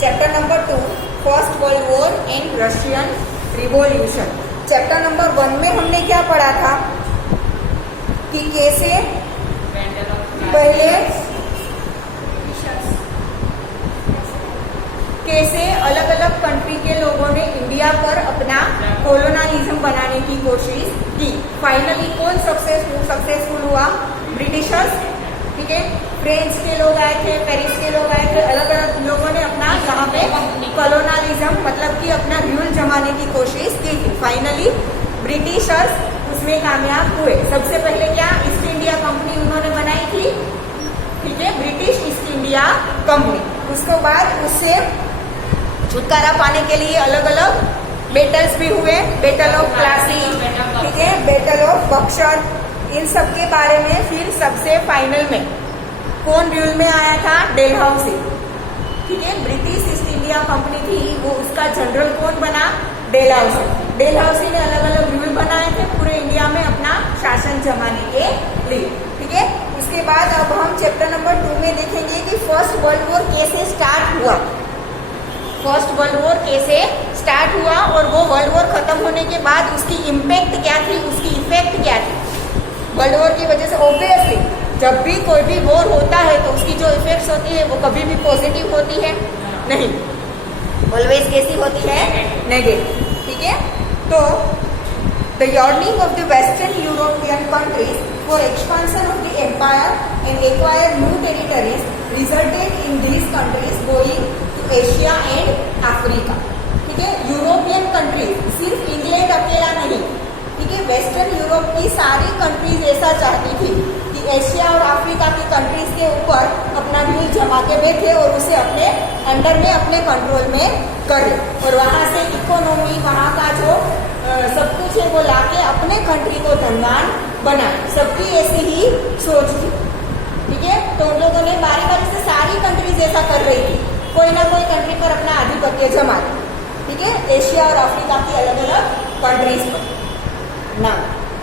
Chapter number 2 first world war and Russian revolution. Chapter number 1 में हमने क्या पढ़ा था कि कैसे पहले अलग अलग कंट्री के लोगों ने इंडिया पर अपना कॉलोनालिज्म बनाने की कोशिश की। फाइनली कौन सक्सेसफुल हुआ? ब्रिटिशर्स। ठीक है, फ्रेंच के लोग आए थे, पेरिस के लोग आए थे, अलग अलग लोगों ने अपना यहाँ पे कॉलोनालिज्म मतलब कि अपना रूल जमाने की कोशिश की थी। फाइनली ब्रिटिशर्स उसमें कामयाब हुए। सबसे पहले क्या ईस्ट इंडिया कंपनी उन्होंने बनाई थी। ठीक है, ब्रिटिश ईस्ट इंडिया कंपनी। उसके बाद उससे छुटकारा पाने के लिए अलग अलग बेटल्स भी हुए, बेटल ऑफ प्लासी, ठीक है, बेटल ऑफ बक्सर, इन सब के बारे में फिर सबसे फाइनल में कौन रूल में आया था? डेलहाउसी। ठीक है, ब्रिटिश ईस्ट इंडिया कंपनी थी, वो उसका जनरल कौन बना? डेलहाउसी। डेलहाउसी ने अलग अलग रूल बनाए थे पूरे इंडिया में अपना शासन जमाने के लिए। ठीक है, उसके बाद अब हम चैप्टर नंबर 2 में देखेंगे कि फर्स्ट वर्ल्ड वॉर कैसे स्टार्ट हुआ। फर्स्ट वर्ल्ड वॉर कैसे स्टार्ट हुआ और वो वर्ल्ड वॉर खत्म होने के बाद उसकी इम्पैक्ट क्या थी, उसकी इफेक्ट क्या थी। वर्ल्ड वॉर की वजह से ऑब्वियसली जब भी कोई भी वॉर होता है तो उसकी जो इफेक्ट्स होती है वो कभी भी पॉजिटिव होती है नहीं, ऑलवेज कैसी होती है? नेगेटिव। ठीक है, तो the yearning of the western European countries for expansion of the empire and acquire new territories resulted in these countries going Asia and Africa. ठीक है, यूरोपियन कंट्रीज, सिर्फ इंग्लैंड अकेला नहीं, ठीक है, वेस्टर्न यूरोप की सारी कंट्रीज ऐसा चाहती थी कि एशिया और अफ्रीका की कंट्रीज के ऊपर अपना रूल जमा के बैठे और उसे अपने अंडर में, अपने कंट्रोल में करे और वहां से इकोनॉमी, वहां का जो सब कुछ है वो लाके अपने कंट्री को धनवान बनाए। सबकी ऐसी ही सोच थी। ठीक है, तो उन लोगों ने बारी बारी से सारी कंट्रीज ऐसा कर रही थी, कोई ना कोई कंट्री पर अपना आधिपत्य जमाए। ठीक है, एशिया और अफ्रीका की अलग अलग कंट्रीज पर। ना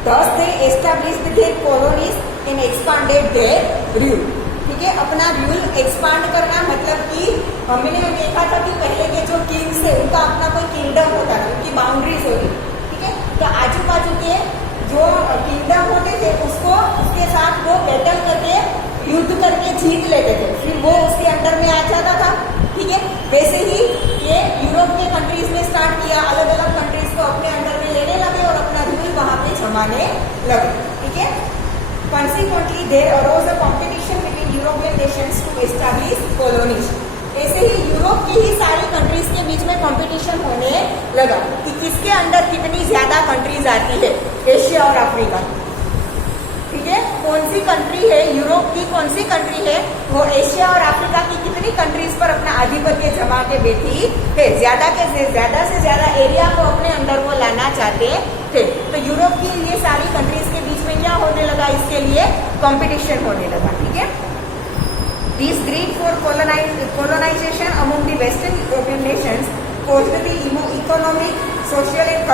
thus they established their colonies and expanded their rule। ठीक है, अपना रूल एक्सपांड करना मतलब कि हमने देखा था कि पहले के जो किंग्स है उनका अपना कोई किंगडम होता था, उनकी बाउंड्रीज होती। ठीक है, तो आजू बाजू के जो किंगडम होते थे उसको उसके साथ वो बैटल करके युद्ध करके जीत लेते थे, फिर वो उसके अंडर में आ जाता था। ठीक है, वैसे ही ये यूरोप के कंट्रीज में स्टार्ट किया, अलग अलग कंट्रीज को अपने अंडर में लेने लगे और अपना रूल वहां पे जमाने लगे। ठीक है, consequently there arose a competition between European nations to establish colonies. ऐसे ही यूरोप की ही सारी कंट्रीज के बीच में कंपटीशन होने लगा कि किसके अंडर कितनी ज्यादा कंट्रीज आती है, एशिया और अफ्रीका। ठीक है, कौन सी कंट्री है, यूरोप की कौन सी कंट्री है, वो एशिया और अफ्रीका की कितनी कंट्रीज पर अपना आधिपत्य जमा के बैठी है, ज्यादा से ज्यादा एरिया को अपने अंडर वो लाना चाहते थे। तो यूरोप की ये सारी कंट्रीज के बीच में क्या होने लगा, इसके लिए कंपटीशन होने लगा। ठीक है, this greed for colonization among the western European nations caused the economic, social and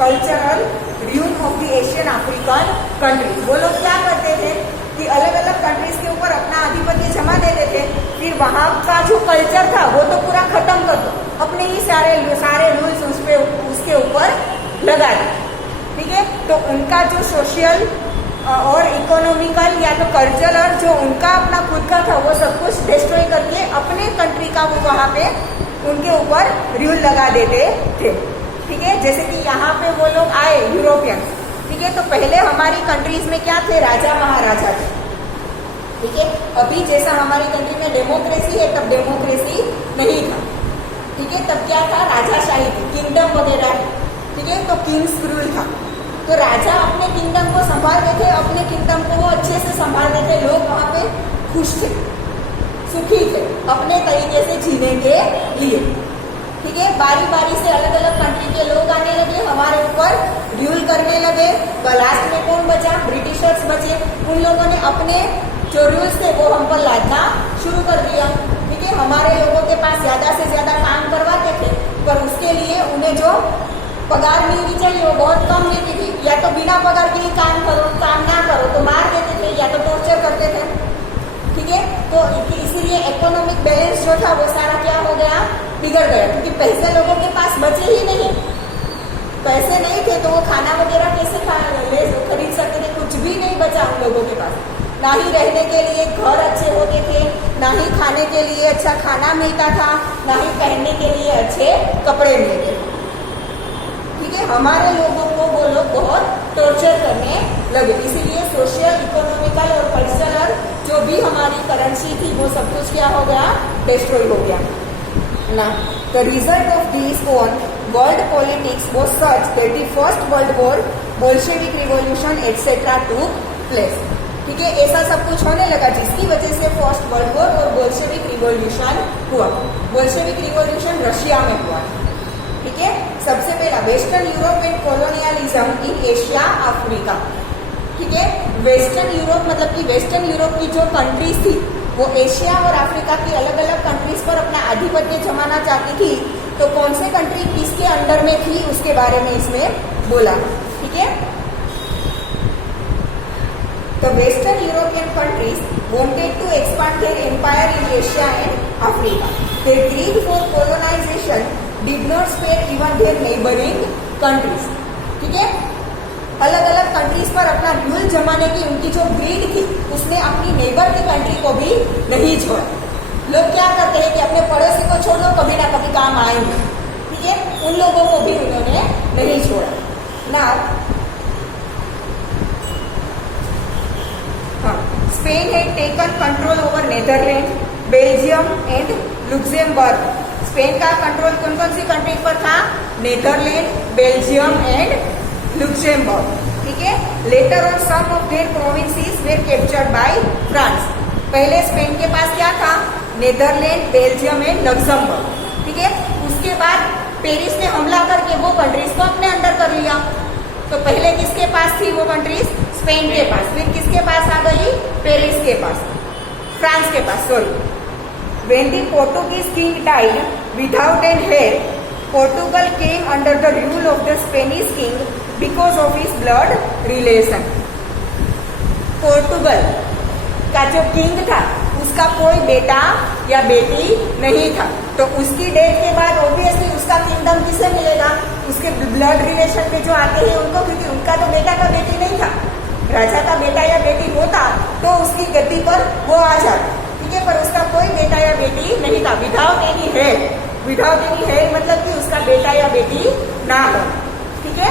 cultural ruin of the Asian African countries। वो लोग क्या करते थे कि अलग अलग कंट्रीज के ऊपर अपना आधिपत्य जमा देते थे, फिर वहां का जो कल्चर था वो तो पूरा खत्म कर दो, अपने ही सारे रूल्स उसके ऊपर लगा दे। ठीक है, तो उनका जो सोशल और इकोनॉमिकल या तो कल्चरल जो उनका अपना खुद का था वो सब कुछ डिस्ट्रॉय करके अपने कंट्री का वो वहां पे उनके ऊपर रूल लगा देते थे। ठीक है, जैसे कि यहाँ पे वो लोग आए यूरोपियन। ठीक है, तो पहले हमारी कंट्रीज में क्या थे, राजा महाराजा थे। ठीक है, अभी जैसा हमारी कंट्री में डेमोक्रेसी है तब डेमोक्रेसी नहीं था। ठीक है, तब क्या था, राजाशाही थी, किंगडम वगैरह। ठीक है, तो किंग्स रूल था, तो राजा अपने किंगडम को संभालते थे, अपने किंगडम को वो अच्छे से संभालते थे, लोग वहां पे खुश थे, सुखी थे अपने तरीके से जीने के लिए। ठीक है, बारी बारी से अलग अलग कंट्री के लोग आने लगे, हमारे ऊपर रूल करने लगे। तो लास्ट में कौन बचा, ब्रिटिशर्स बचे। उन लोगों ने अपने जो रूल्स थे वो हम पर लादना शुरू कर दिया। ठीक है, हमारे लोगों के पास ज्यादा से ज्यादा काम करवाते थे, पर उसके लिए उन्हें जो पगार मिलनी चाहिए वो बहुत कम मिलती थी, या तो बिना पगार के ही काम करो, काम ना करो तो मार देते थे या तो टॉर्चर करते थे। ठीक है, तो इसीलिए इकोनॉमिक बैलेंस जो था वो सारा क्या हो गया, बिगड़ गया, क्योंकि पैसे लोगों के पास बचे ही नहीं, पैसे नहीं थे तो वो खाना वगैरह कैसे खरीद सकते थे, कुछ भी नहीं बचा उन लोगों के पास। ना ही रहने के लिए घर अच्छे होते थे, ना ही खाने के लिए अच्छा खाना मिलता था, ना ही पहनने के लिए अच्छे कपड़े मिलते थे। ठीक है, हमारे लोगों को वो लोग बहुत टॉर्चर करने लगे, इसीलिए सोशल, इकोनॉमिकल और कल्चरल जो भी हमारी करेंसी थी वो सब कुछ क्या हो गया, डिस्ट्रॉय हो गया ना। The result of this on world politics was such that the first world war, Bolshevik revolution etcetera टूक प्लेस। ठीक है, ऐसा सब कुछ होने लगा जिसकी वजह से फर्स्ट वर्ल्ड वॉर और बोल्शेविक रिवॉल्यूशन हुआ। बोल्शेविक रिवॉल्यूशन रशिया में हुआ। ठीक है, सबसे पहला western Europe and colonialism in Asia Africa. ठीक है, वेस्टर्न यूरोप मतलब कि वेस्टर्न यूरोप की जो कंट्रीज थी वो एशिया और अफ्रीका की अलग अलग कंट्रीज पर अपना आधिपत्य जमाना चाहती थी, तो कौन से कंट्री किसके अंडर में थी उसके बारे में इसमें बोला। ठीक है, The Western European countries wanted to expand their empire in Asia and Africa. Their greed for colonization did not spare even their neighboring countries. ठीक है, अलग अलग कंट्रीज पर अपना रूल जमाने की उनकी जो ग्रीड थी उसने अपनी नेबर की कंट्री को भी नहीं छोड़ा। लोग क्या करते हैं कि अपने पड़ोसी को छोड़ दो, कभी ना कभी काम आएंगे। ठीक है, उन लोगों को भी उन्होंने नहीं छोड़ा ना। Spain had taken control over Netherlands, Belgium and Luxembourg. Spain का कंट्रोल कौन कौन सी कंट्री पर था, नेदरलैंड, बेल्जियम एंड लुक्सेमबर्ग। ठीक है, later on some of their provinces were captured by France. पहले स्पेन के पास क्या था, नेदरलैंड, बेल्जियम एंड लक्समबर्ग। ठीक है, उसके बाद पेरिस ने हमला करके वो कंट्रीज को अपने अंडर कर लिया। तो पहले किसके पास थी वो कंट्रीज, स्पेन के पास, फिर किसके पास आ गई, पेरिस के पास, फ्रांस के पास, sorry. When the Portuguese king died without an heir, Portugal came under the rule of the Spanish king because of his blood relation. Portugal का जो किंग था उसका कोई बेटा या बेटी नहीं था, तो उसकी डेथ के बाद ऑब्वियसली उसका किंगडम किसे मिलेगा, उसके ब्लड रिलेशन में जो आते हैं उनको, क्योंकि उनका तो बेटा का बेटी नहीं था। राजा का बेटा या बेटी होता तो उसकी गद्दी पर वो आ जाता। ठीक है, पर उसका कोई बेटा या बेटी नहीं था। Without any hair, without any hair मतलब कि उसका बेटा या बेटी ना हो। ठीक है,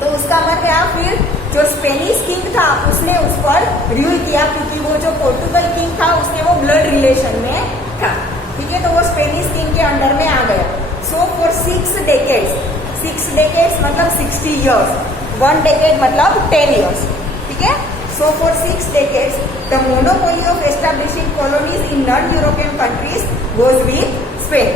तो उसका मतलब फिर जो स्पेनिश किंग था उसने उस पर रूल किया, क्योंकि वो जो पोर्टुगल किंग था उसके वो ब्लड रिलेशन में था। ठीक है, तो वो स्पेनिश किंग के अंडर में आ गया। सो फॉर 6 डेकेड्स, 6 डेकेड्स मतलब 60 ईयर्स, 1 डेकेड मतलब 10 ईयर्स। ठीक है, so for 6 decades the monopoly of establishing colonies in non-European countries was with Spain.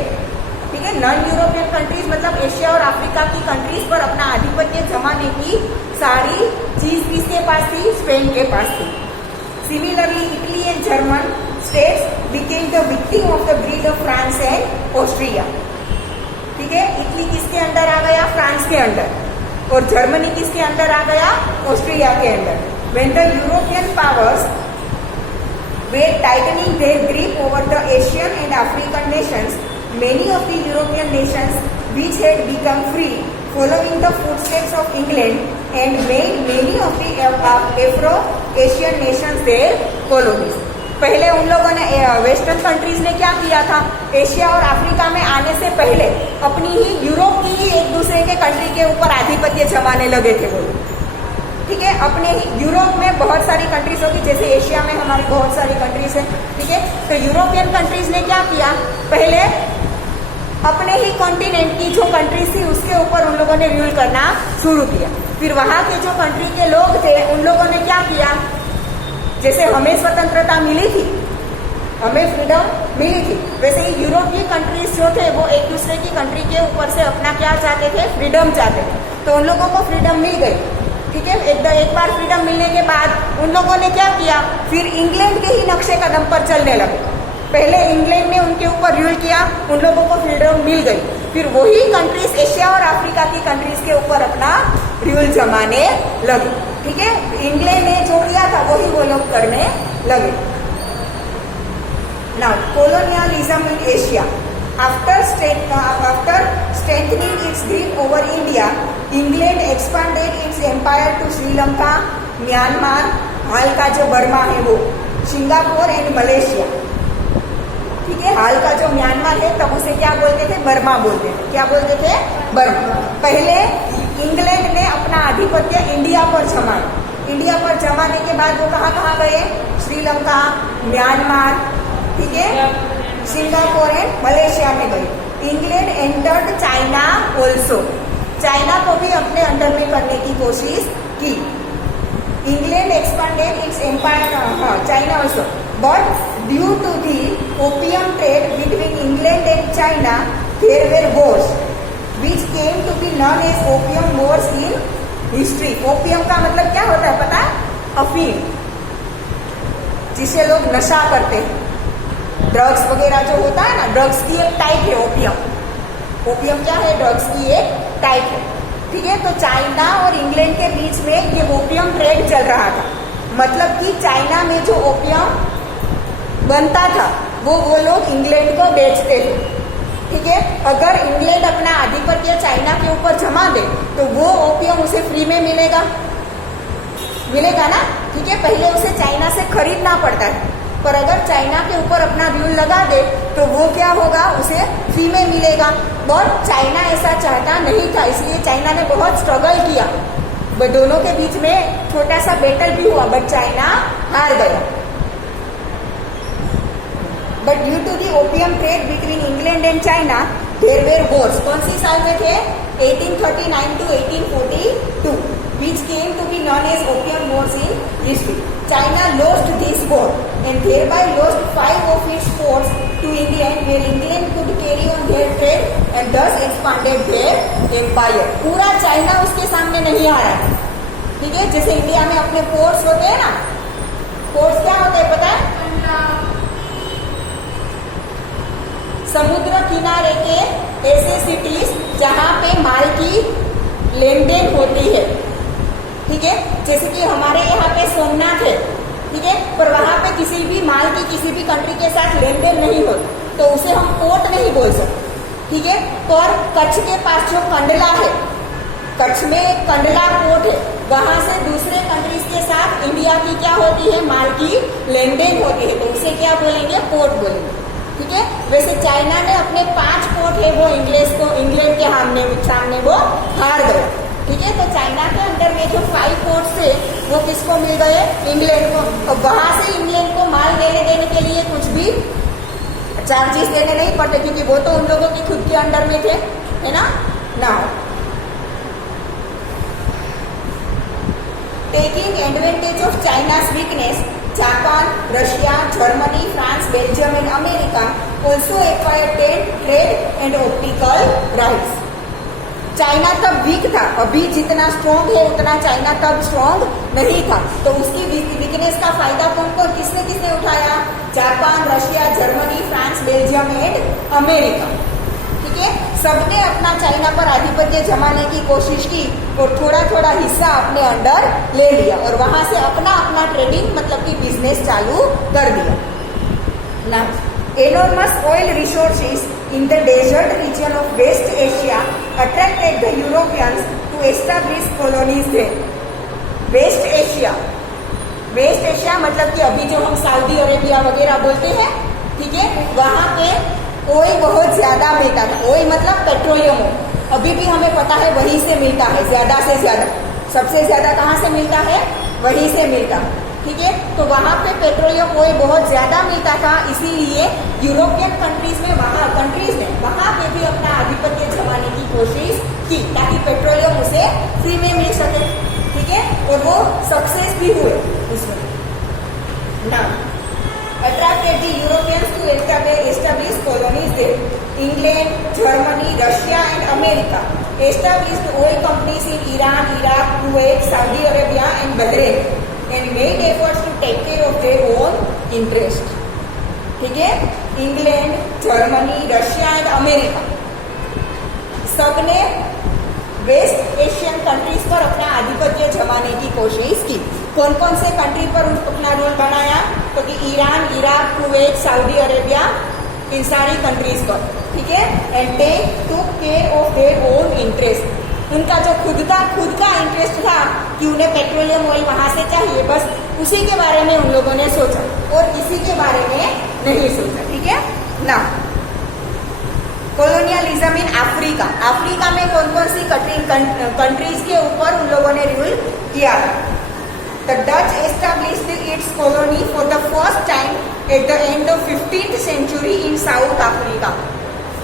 ठीक है, नॉन यूरोपियन कंट्रीज मतलब एशिया और अफ्रीका की कंट्रीज पर अपना आधिपत्य जमाने की सारी चीज किसके पास थी, स्पेन के पास थी। Similarly Italy and German states became the victim of the greed of France and Austria. ठीक है, इटली किसके अंडर आ गया, फ्रांस के अंडर, और जर्मनी किसके अंडर आ गया, ऑस्ट्रिया के under. When the European powers were tightening their grip over the Asian and African nations, many of the European nations which had become free following the footsteps of England and made many of the Afro-Asian nations their colonies. पहले उन लोगों ने western countries ने क्या किया था, Asia और Africa में आने से पहले अपनी ही यूरोप की ही एक दूसरे के कंट्री के ऊपर आधिपत्य जमाने लगे थे वो। ठीक है, अपने ही यूरोप में बहुत सारी कंट्रीज होगी, जैसे एशिया में हमारी बहुत सारी कंट्रीज है। ठीक है, तो यूरोपियन कंट्रीज ने क्या किया, पहले अपने ही कॉन्टिनेंट की जो कंट्रीज थी उसके ऊपर उन लोगों ने रूल करना शुरू किया। फिर वहां के जो कंट्री के लोग थे उन लोगों ने क्या किया, जैसे हमें स्वतंत्रता मिली थी, हमें फ्रीडम मिली थी, वैसे ही यूरोपीय कंट्रीज जो थे वो एक दूसरे की कंट्री के ऊपर से अपना क्या चाहते थे, फ्रीडम चाहते थे। तो उन लोगों को फ्रीडम मिल गई। ठीक है, एक बार फ्रीडम मिलने के बाद उन लोगों ने क्या किया, फिर इंग्लैंड के ही नक्शे कदम पर चलने लगे। पहले इंग्लैंड ने उनके ऊपर रूल किया, उन लोगों को फ्रीडम मिल गई, फिर वही कंट्रीज एशिया और अफ्रीका की कंट्रीज के ऊपर अपना रूल जमाने लगे। ठीक है, इंग्लैंड ने जो किया था वही वो लोग करने लगे। Now colonialism in Asia. After strengthening its grip over India, England expanded its empire to Sri Lanka, Myanmar, हाल का जो बर्मा है वो, सिंगापुर एंड मलेशिया। ठीक है, हाल का जो म्यांमार है तब उसे क्या बोलते थे? बर्मा बोलते थे। क्या बोलते थे? बर्मा। पहले इंग्लैंड ने अपना आधिपत्य इंडिया पर जमाया। इंडिया पर जमाने के बाद वो कहाँ कहाँ गए? श्रीलंका, म्यांमार, ठीक है, सिंगापुर एंड मलेशिया में गए। England entered China also, China को भी अपने अंडर में करने की कोशिश की। England expanded its empire, China also, but due to the opium trade between England and China there were wars which came to be known as opium wars in history. Opium का मतलब क्या होता है पता है? अफीम, जिसे लोग नशा करते हैं। ड्रग्स वगैरह जो होता है ना, ड्रग्स की एक टाइप है ओपियम। ओपियम क्या है? ड्रग्स की एक टाइप है। ठीक है, तो चाइना और इंग्लैंड के बीच में ये ओपियम ट्रेड चल रहा था। मतलब कि चाइना में जो ओपियम बनता था वो लोग इंग्लैंड को बेचते थे। ठीक है, अगर इंग्लैंड अपना आधिपत्य चाइना के ऊपर जमा दे तो वो ओपियम उसे फ्री में मिलेगा ना। ठीक है, पहले उसे चाइना से खरीदना पड़ता है, पर अगर चाइना के ऊपर अपना रूल लगा दे तो वो क्या होगा? उसे फ्री में मिलेगा। और चाइना ऐसा चाहता नहीं था, इसलिए चाइना ने बहुत स्ट्रगल किया। दोनों के बीच में छोटा सा बैटल भी हुआ, बट चाइना हार गया। But due to the opium trade between England and China there were wars. कौन सी साल में थे? 1839 to 1842, which came to be known as Opium Wars in history. China lost this war and thereby lost 5 of its forts to England, where England could carry on their trade and thus expanded their empire. पूरा China उसके सामने नहीं आ रहा है। ठीक है, जैसे India में अपने पोर्ट्स होते हैं ना, पोर्ट्स क्या होते हैं पता है? समुद्र किनारे के ऐसे सिटीज जहां पे माल की लेन देन होती है। ठीक है, जैसे कि हमारे यहाँ पे सोमनाथ है। ठीक है, पर वहां पे किसी भी माल की किसी भी कंट्री के साथ लेन देन नहीं होती, तो उसे हम पोर्ट नहीं बोल सकते। ठीक है, पर कच्छ के पास जो कंडला है, कच्छ में एक कंडला पोर्ट है, वहां से दूसरे कंट्रीज के साथ इंडिया की क्या होती है? माल की लेन देन होती है, तो उसे क्या बोलेंगे? पोर्ट बोलेंगे। ठीक है, वैसे चाइना ने अपने 5 पोर्ट है वो इंग्लैंड के सामने वो हार गए। ठीक है, तो चाइना के अंदर में जो 5 पोर्ट्स थे वो किसको मिल गए? इंग्लैंड को। और वहां से इंग्लैंड को माल लेने देने के लिए कुछ भी चार्जेस देने नहीं पड़ते, क्योंकि वो तो उन लोगों के खुद के अंडर में थे, है ना। Taking advantage of चाइना's weakness, Japan, Russia, Germany, France, Belgium and America also acquired trade and optical rights. China तब वीक था, अभी जितना स्ट्रॉन्ग है उतना चाइना तब स्ट्रॉन्ग नहीं था। तो उसकी वीकनेस का फायदा कौन किसने उठाया? Japan, Russia, Germany, France, Belgium and America. ठीक है, सबने अपना चाइना पर आधिपत्य जमाने की कोशिश की और थोड़ा थोड़ा हिस्सा अपने अंडर ले लिया और वहां से अपना ट्रेडिंग मतलब कि बिजनेस चालू कर दिया ना। Enormous oil resources in the desert region of West Asia attracted the Europeans to establish colonies there. West Asia मतलब कि अभी जो हम सऊदी अरेबिया वगैरह बोलते हैं, ठीक है, वहां पे ऑयल बहुत ज्यादा मिलता था। ऑयल मतलब पेट्रोलियम। अभी भी हमें पता है वहीं से मिलता है ज्यादा से ज्यादा। सबसे ज्यादा कहाँ से मिलता है? वहीं से मिलता है। ठीक है, तो वहां पे पेट्रोलियम ऑयल बहुत ज्यादा मिलता था, इसीलिए यूरोपियन कंट्रीज ने वहां पे भी अपना आधिपत्य जमाने की कोशिश की ताकि पेट्रोलियम उसे फ्री में मिल सके। ठीक है, और वो सक्सेस भी हुए उसमें ना। attracted the Europeans to establish colonies there. England, Germany, Russia and America established oil companies in Iran, Iraq, Kuwait, Saudi Arabia and Bahrain and made efforts to take care of their own interest. ठीक है, England, Germany, Russia and America सबने waste Asian countries पर अपना आधिपत्य जमाने की कोशिश की। कौन कौन से कंट्री पर अपना रूल बनाया? तो कि Iran, Iraq, Kuwait, Saudi Arabia, इन सारी कंट्रीज पर, ठीक है। And they took care of their own interest, उनका जो खुद का इंटरेस्ट था कि उन्हें पेट्रोलियम ऑयल वहां से चाहिए, बस उसी के बारे में उन लोगों ने सोचा और किसी के बारे में नहीं सोचा, ठीक है ना। कॉलोनियलिज्म इन अफ्रीका, अफ्रीका में कौन कौन सी कंट्रीज के ऊपर उन लोगों ने रूल किया था। The Dutch established its colony for the first time at the end of 15th century in South Africa,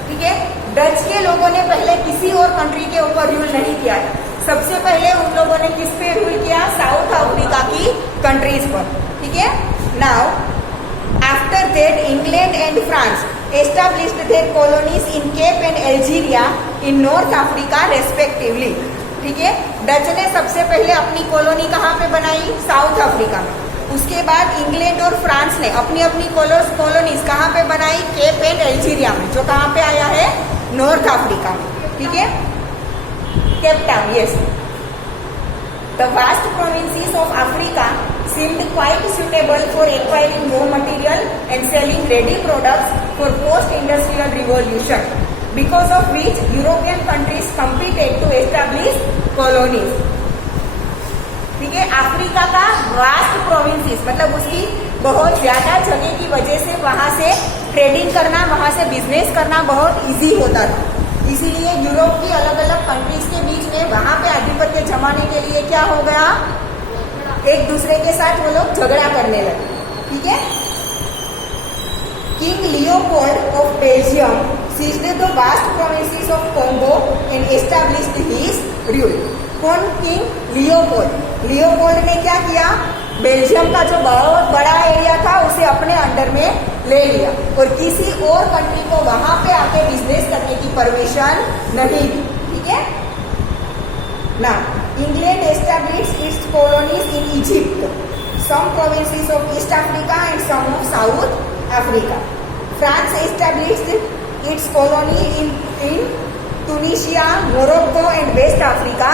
ठीक है। डच के लोगों ने पहले किसी और कंट्री के ऊपर रूल नहीं किया था, सबसे पहले उन लोगों ने किस पे रूल किया, साउथ अफ्रीका की कंट्रीज पर, ठीक है। Now after that England and France established their colonies in Cape and Algeria in North Africa respectively, ठीक है। डच ने सबसे पहले अपनी कॉलोनी कहाँ पे बनाई, साउथ अफ्रीका में। उसके बाद इंग्लैंड और फ्रांस ने अपनी अपनी कॉलोनीज कहाँ पे बनाई, केप एंड अल्जीरिया में, जो कहाँ पे आया है, नॉर्थ अफ्रीका में, ठीक है, Cape Town, yes. The vast provinces of Africa seemed quite suitable for acquiring raw material and selling ready products for post-industrial revolution, because of which European countries competed to establish colonies, ठीक है। Africa का vast provinces मतलब उसकी बहुत ज्यादा जगह की वजह से वहां से ट्रेडिंग करना, वहां से बिजनेस करना बहुत इजी होता था, इसीलिए यूरोप की अलग अलग कंट्रीज के बीच में वहां पे आधिपत्य जमाने के लिए क्या हो गया, एक दूसरे के साथ वो लोग झगड़ा करने लगे, ठीक है। King Leopold of Belgium seized the vast provinces of Congo and established his rule. कौन, किंग लियोपोल्ड। लियोपोल्ड ने क्या किया, बेल्जियम का जो बहुत बड़ा एरिया था उसे अपने अंडर में ले लिया और किसी और कंट्री को वहां पे आके बिजनेस करने की परमिशन नहीं दी, ठीक है ना। England established its colonies in Egypt, some provinces of East Africa and some of South Africa. France established its colony in Tunisia, Morocco and West Africa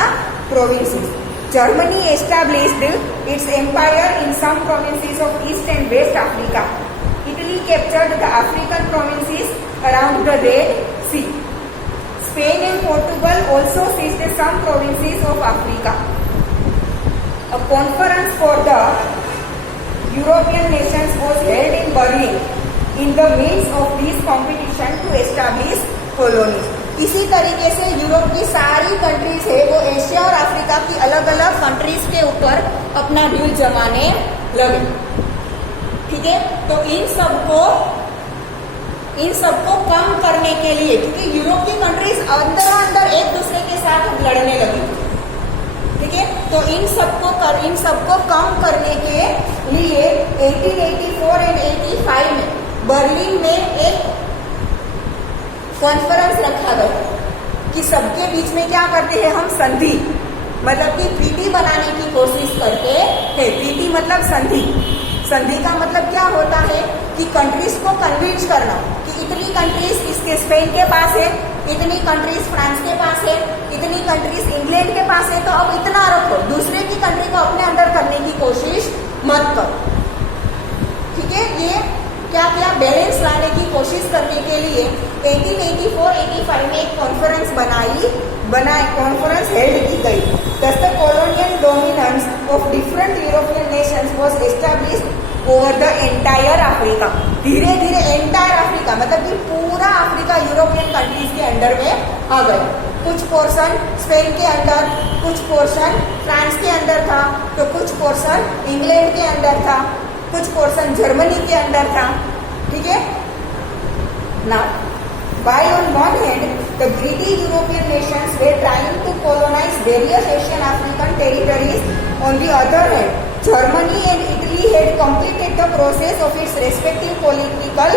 provinces. Germany established its empire in some provinces of East and West Africa. Italy captured the African provinces around the Red Sea. Spain and Portugal also seized some provinces of Africa. A conference for the European nations was held in Berlin in the midst of this competition to establish colonies. इसी तरीके से Europe की सारी countries है वो Asia और Africa की अलग अलग कंट्रीज के ऊपर अपना रूल जमाने लगे, ठीक है। तो इन सबको कम करने के लिए, क्योंकि यूरोप की कंट्रीज अंदर एक दूसरे के साथ लड़ने लगी, ठीक है। तो इन सबको कम करने के लिए 1884 एंड 85 में बर्लिन में एक कॉन्फ्रेंस रखा गया कि सबके बीच में क्या करते हैं हम, संधि मतलब कि ट्रीटी बनाने की कोशिश करते हैं। ट्रीटी मतलब संधि, संधि का मतलब क्या होता है कि कंट्रीज को कन्विंस करना कि इतनी कंट्रीज इसके स्पेन के पास है, इतनी कंट्रीज फ्रांस के पास है, इतनी कंट्रीज इंग्लैंड के पास है, तो अब इतना रखो, दूसरे की कंट्री को अपने अंदर करने की कोशिश मत करो, ठीक है। ये क्या बैलेंस लाने की कोशिश करने के लिए 1884-85 में एक कॉन्फ्रेंस कॉन्फ्रेंस हेल्ड की गई। Thus the colonial dominance of different European nations was established over the entire Africa. धीरे धीरे एंटायर अफ्रीका मतलब कि पूरा अफ्रीका यूरोपियन कंट्रीज के अंडर में आ गया। कुछ पोर्शन स्पेन के अंदर, कुछ पोर्शन फ्रांस के अंदर था, तो कुछ पोर्शन इंग्लैंड के अंदर था, कुछ पोर्शन जर्मनी के अंदर था, ठीक है ना। While on one hand, the greedy European nations were trying to colonize various Asian African territories, on the other hand, Germany and Italy had completed the process of its respective political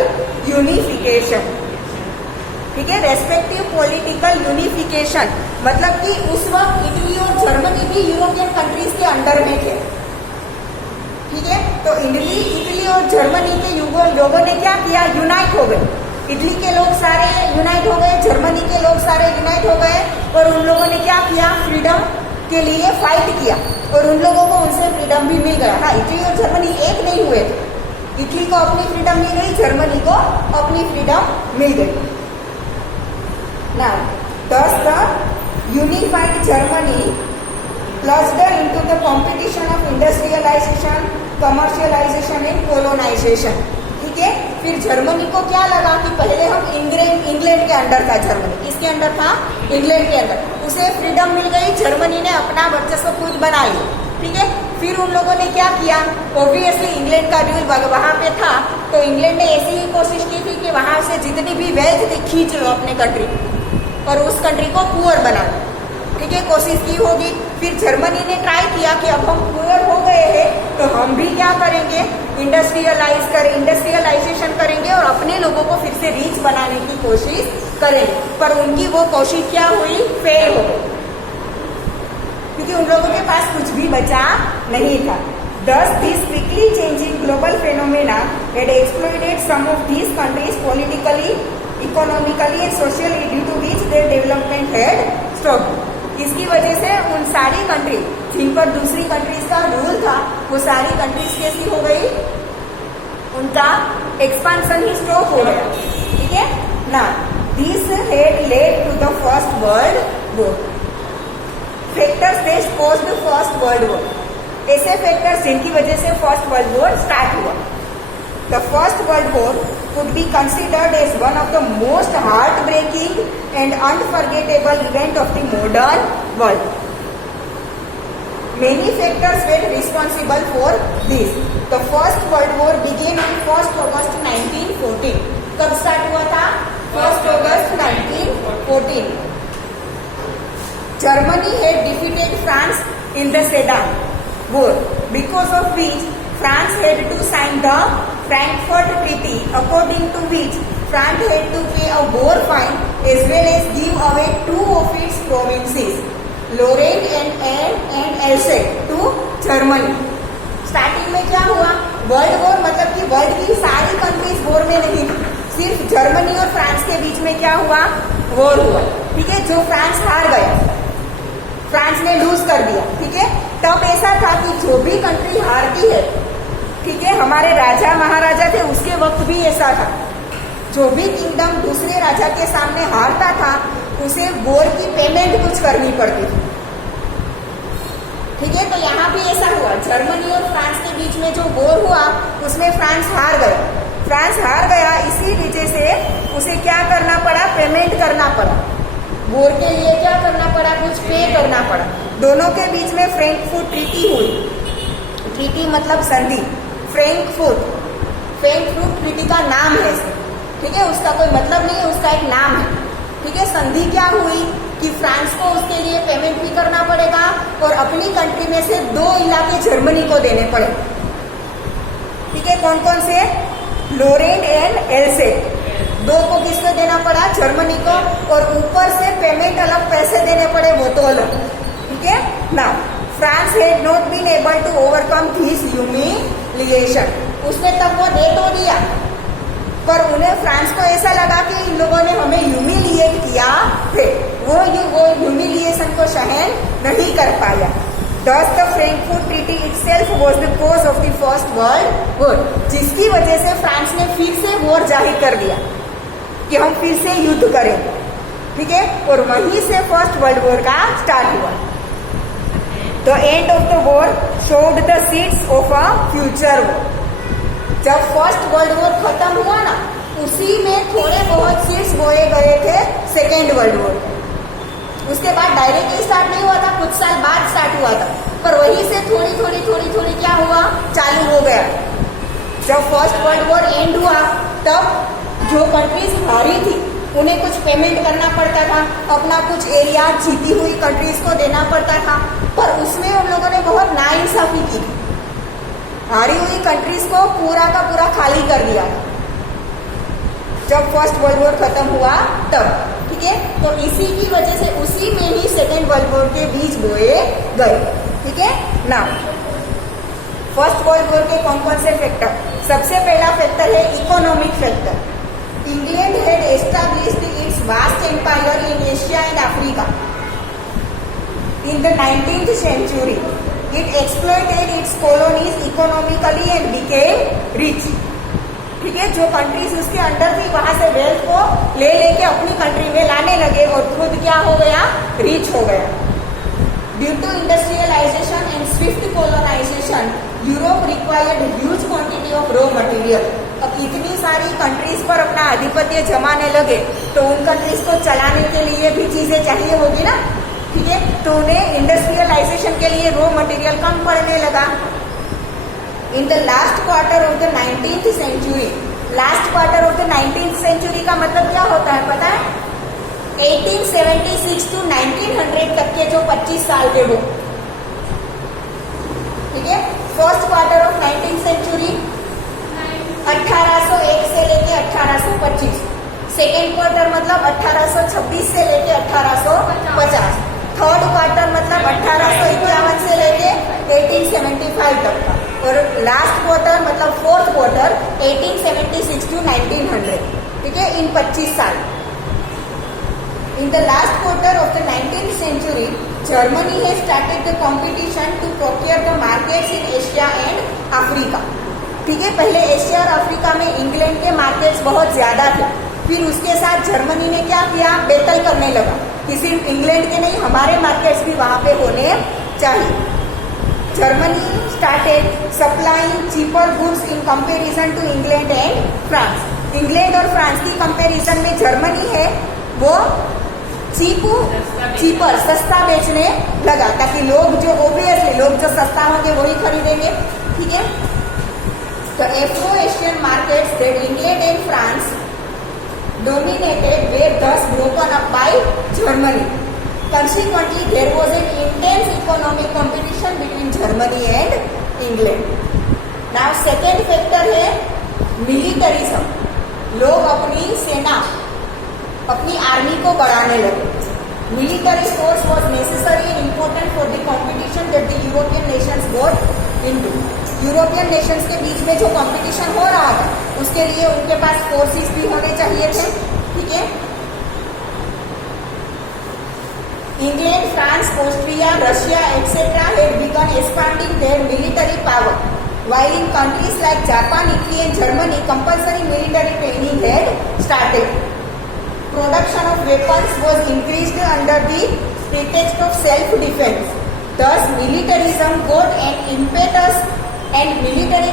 unification. ठीक है, respective political unification मतलब कि उस वक्त Italy और Germany भी European countries के under में थे, ठीक है। तो इटली और जर्मनी के लोगों ने क्या किया, यूनाइट हो गए। इटली के लोग सारे यूनाइट हो गए, जर्मनी के लोग सारे यूनाइट हो गए और उन लोगों ने क्या किया, फ्रीडम के लिए फाइट किया और उन लोगों को उनसे फ्रीडम भी मिल गया। हाँ, इटली और जर्मनी एक नहीं हुए थे, इटली को अपनी फ्रीडम मिल गई, जर्मनी को अपनी फ्रीडम मिल गई। Now thus the unified Germany plunged into the competition of industrialization, commercialization and colonization। ठीक है, फिर जर्मनी को क्या लगा कि पहले हम इंग्लैंड के अंडर था, जर्मनी किसके अंडर था, इंग्लैंड के अंदर, उसे फ्रीडम मिल गई, जर्मनी ने अपना वर्चस्व खुद बना लिया। ठीक है, फिर उन लोगों ने क्या किया, ऑब्वियसली इंग्लैंड का रूल वहां पे था, तो इंग्लैंड ने ऐसी ही कोशिश की थी कि वहां से जितनी भी वेल्थ थी खींच लो अपने कंट्री और उस कंट्री को पुअर बना लो। ठीक है, कोशिश की होगी। फिर जर्मनी ने ट्राई किया कि अब हम पुअर हो गए हैं तो हम भी क्या करेंगे, इंडस्ट्रियलाइजेशन करेंगे और अपने लोगों को फिर से रिच बनाने की कोशिश करेंगे, पर उनकी वो कोशिश क्या हुई, फेल हो गई, क्योंकि उन लोगों के पास कुछ भी बचा नहीं था। Thus, this quickly changing global phenomena had exploited some of these countries politically, economically and socially, due to which their development had stopped। इसकी वजह से उन सारी कंट्री जिन पर दूसरी कंट्रीज का रूल था, वो सारी कंट्रीज कैसी हो गई, उनका एक्सपांशन ही स्टॉप हो गया। ठीक है ना, this had led to the first world war. Factors that caused the first world war, ऐसे फैक्टर्स जिनकी वजह से फर्स्ट वर्ल्ड वॉर स्टार्ट हुआ। The first world war could be considered as one of the most heartbreaking and unforgettable event of the modern world. Many factors were responsible for this. The first world war began on 1st August 1914. कब start हुआ था, 1st August 1914। Germany had defeated France in the Sedan War, because of which France had to sign the Frankfurt Treaty, according to which France had to pay a war fine as well as give away 2 of its provinces, Lorraine and Alsace, to Germany। Starting में क्या हुआ, world war मतलब कि world की सारी countries war में नहीं थी, सिर्फ जर्मनी और फ्रांस के बीच में क्या हुआ, वॉर हुआ। ठीक है, जो फ्रांस हार गया, फ्रांस ने लूज कर दिया। ठीक है, तब ऐसा था कि जो भी कंट्री हारती है, ठीक है, हमारे राजा महाराजा थे उसके वक्त भी ऐसा था, जो भी किंगडम दूसरे राजा के सामने हारता था उसे वॉर की पेमेंट कुछ करनी पड़ती थी। ठीक है, तो यहाँ भी ऐसा हुआ, जर्मनी और फ्रांस के बीच में जो वॉर हुआ उसमें फ्रांस हार गया, इसी वजह से उसे क्या करना पड़ा, पेमेंट करना पड़ा, वॉर के लिए क्या करना पड़ा, कुछ पे करना पड़ा। दोनों के बीच में फ्रैंकफर्ट ट्रीटी हुई, ट्रीटी मतलब संधि, फ्रैंकफर्ट ट्रीटी का नाम है, ठीक है, उसका कोई मतलब नहीं है, उसका एक नाम है। ठीक है, संधि क्या हुई कि फ्रांस को उसके लिए पेमेंट भी करना पड़ेगा और अपनी कंट्री में से 2 इलाके जर्मनी को देने पड़े। ठीक है, कौन कौन से, लोरेन एंड एल्सेट, 2 को किसको देना पड़ा, जर्मनी को, और ऊपर से पेमेंट अलग पैसे देने पड़े, वो तो अलग। ठीक है ना, France had not been able to overcome this humiliation, उसने तब वो दे तो दिया, पर उन्हें फ्रांस को ऐसा लगा कि इन लोगों ने हमें ह्यूमिलिएट किया है, वो ह्यूमिलिएशन को सहन नहीं कर पाया। Thus the Frankfurt Treaty itself was the cause of the First World War, जिसकी वजह से फ्रांस ने फिर से वॉर जाहिर कर दिया कि हम फिर से युद्ध करेंगे। ठीक है, और वहीं से फर्स्ट वर्ल्ड वॉर का स्टार्ट हुआ। The end of the war showed the seeds of a future war। जब फर्स्ट वर्ल्ड वॉर खत्म हुआ ना, उसी में थोड़े बहुत सीड्स बोए गए थे सेकेंड वर्ल्ड वॉर। उसके बाद डायरेक्टली स्टार्ट नहीं हुआ था, कुछ साल बाद स्टार्ट हुआ था, पर वहीं से थोड़ी क्या हुआ, चालू हो गया। जब फर्स्ट वर्ल्ड वॉर एंड हुआ तब जो कंट्रीज हारी थी उन्हें कुछ पेमेंट करना पड़ता था, अपना कुछ एरिया जीती हुई कंट्रीज को देना पड़ता था, पर उसमें उन लोगों ने बहुत नाइंसाफी की, हारी हुई कंट्रीज को पूरा का पूरा खाली कर दिया जब फर्स्ट वर्ल्ड वॉर खत्म हुआ तब। ठीक है, तो इसी की वजह से उसी में ही सेकेंड वर्ल्ड वॉर के बीज बोए गए। ठीक है ना, फर्स्ट वर्ल्ड वॉर के कौन कौन से फैक्टर, सबसे पहला फैक्टर है economic factor. England had established its vast empire in Asia and Africa in the 19th century. It exploited its colonies economically and became rich. ठीक है, जो कंट्रीज उसके अंडर थी वहां से वेल्थ को ले लेके अपनी कंट्री में लाने लगे और खुद क्या हो गया, रिच हो गया। Due to industrialisation and swift colonisation Europe required huge quantity of raw material. अब इतनी सारी कंट्रीज पर अपना आधिपत्य जमाने लगे तो उन कंट्रीज को चलाने के लिए भी चीजें चाहिए होगी ना, ठीक है, तो उन्हें इंडस्ट्रियलाइजेशन के लिए रॉ मटेरियल कम पड़ने लगा। In the last quarter of the 19th century, last quarter of the 19th century का मतलब क्या होता है पता है? 1876 to 1900 तक के जो 25 साल के वो, ठीक है। First quarter of 19th century 1801 से लेके 1825, सेकेंड क्वार्टर मतलब 1826 से लेके 1850, थर्ड क्वार्टर मतलब 1851 से लेके 1875 तक का, और लास्ट क्वार्टर मतलब फोर्थ क्वार्टर 1876 to 1900, ठीक है, इन 25 साल। In the last quarter of the 19th century Germany has started the competition to procure the markets in Asia and Africa, ठीक है। पहले एशिया और अफ्रीका में इंग्लैंड के मार्केट्स बहुत ज्यादा थे, फिर उसके साथ जर्मनी ने क्या किया, बैटल करने लगा कि सिर्फ इंग्लैंड के नहीं हमारे मार्केट्स भी वहां पे होने चाहिए। Germany started supplying cheaper goods in comparison to England and France. England और फ्रांस की कंपैरिजन में जर्मनी है वो चीपर सस्ता बेचने लगा, ताकि लोग जो ओबियसली लोग जो सस्ता होंगे वही खरीदेंगे, ठीक है। तो Afro Asian markets that England and France dominated were thus broken up by Germany. Consequently, there was an intense economic competition between Germany and England. Now, second factor है militarism. लोग अपनी सेना, अपनी आर्मी को बढ़ाने लगे। Military force was necessary and important for the competition that the European nations got into. European Nations के बीच में जो कंपटीशन हो रहा था उसके लिए उनके पास फोर्सेस भी होने चाहिए थे, ठीक है। England, France, Austria, Russia etcetera had begun expanding their military power, while in countries like Japan, Italy and Germany compulsory military training had started. Production of weapons was increased under the pretext of self-defense. Thus, militarism got an impetus and military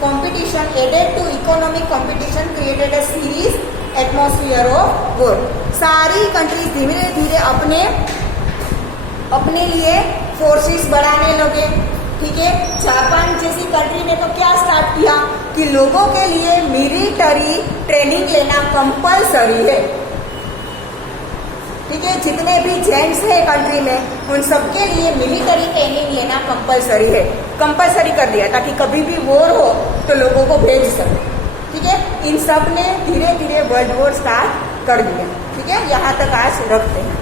competition added to economic competition created a serious atmosphere of war. सारी countries धीरे धीरे अपने लिए forces बढ़ाने लगे, ठीक है। Japan जैसी कंट्री ने तो क्या स्टार्ट किया कि लोगों के लिए मिलिटरी ट्रेनिंग लेना कंपलसरी है, ठीक है। जितने भी जेंट्स है कंट्री में उन सबके लिए मिलिटरी ट्रेनिंग लेना कंपलसरी है, कंपलसरी कर दिया ताकि कभी भी वॉर हो तो लोगों को भेज सके, ठीक है। इन सब ने धीरे धीरे वर्ल्ड वॉर स्टार्ट कर दिया, ठीक है। यहाँ तक आज रखते हैं।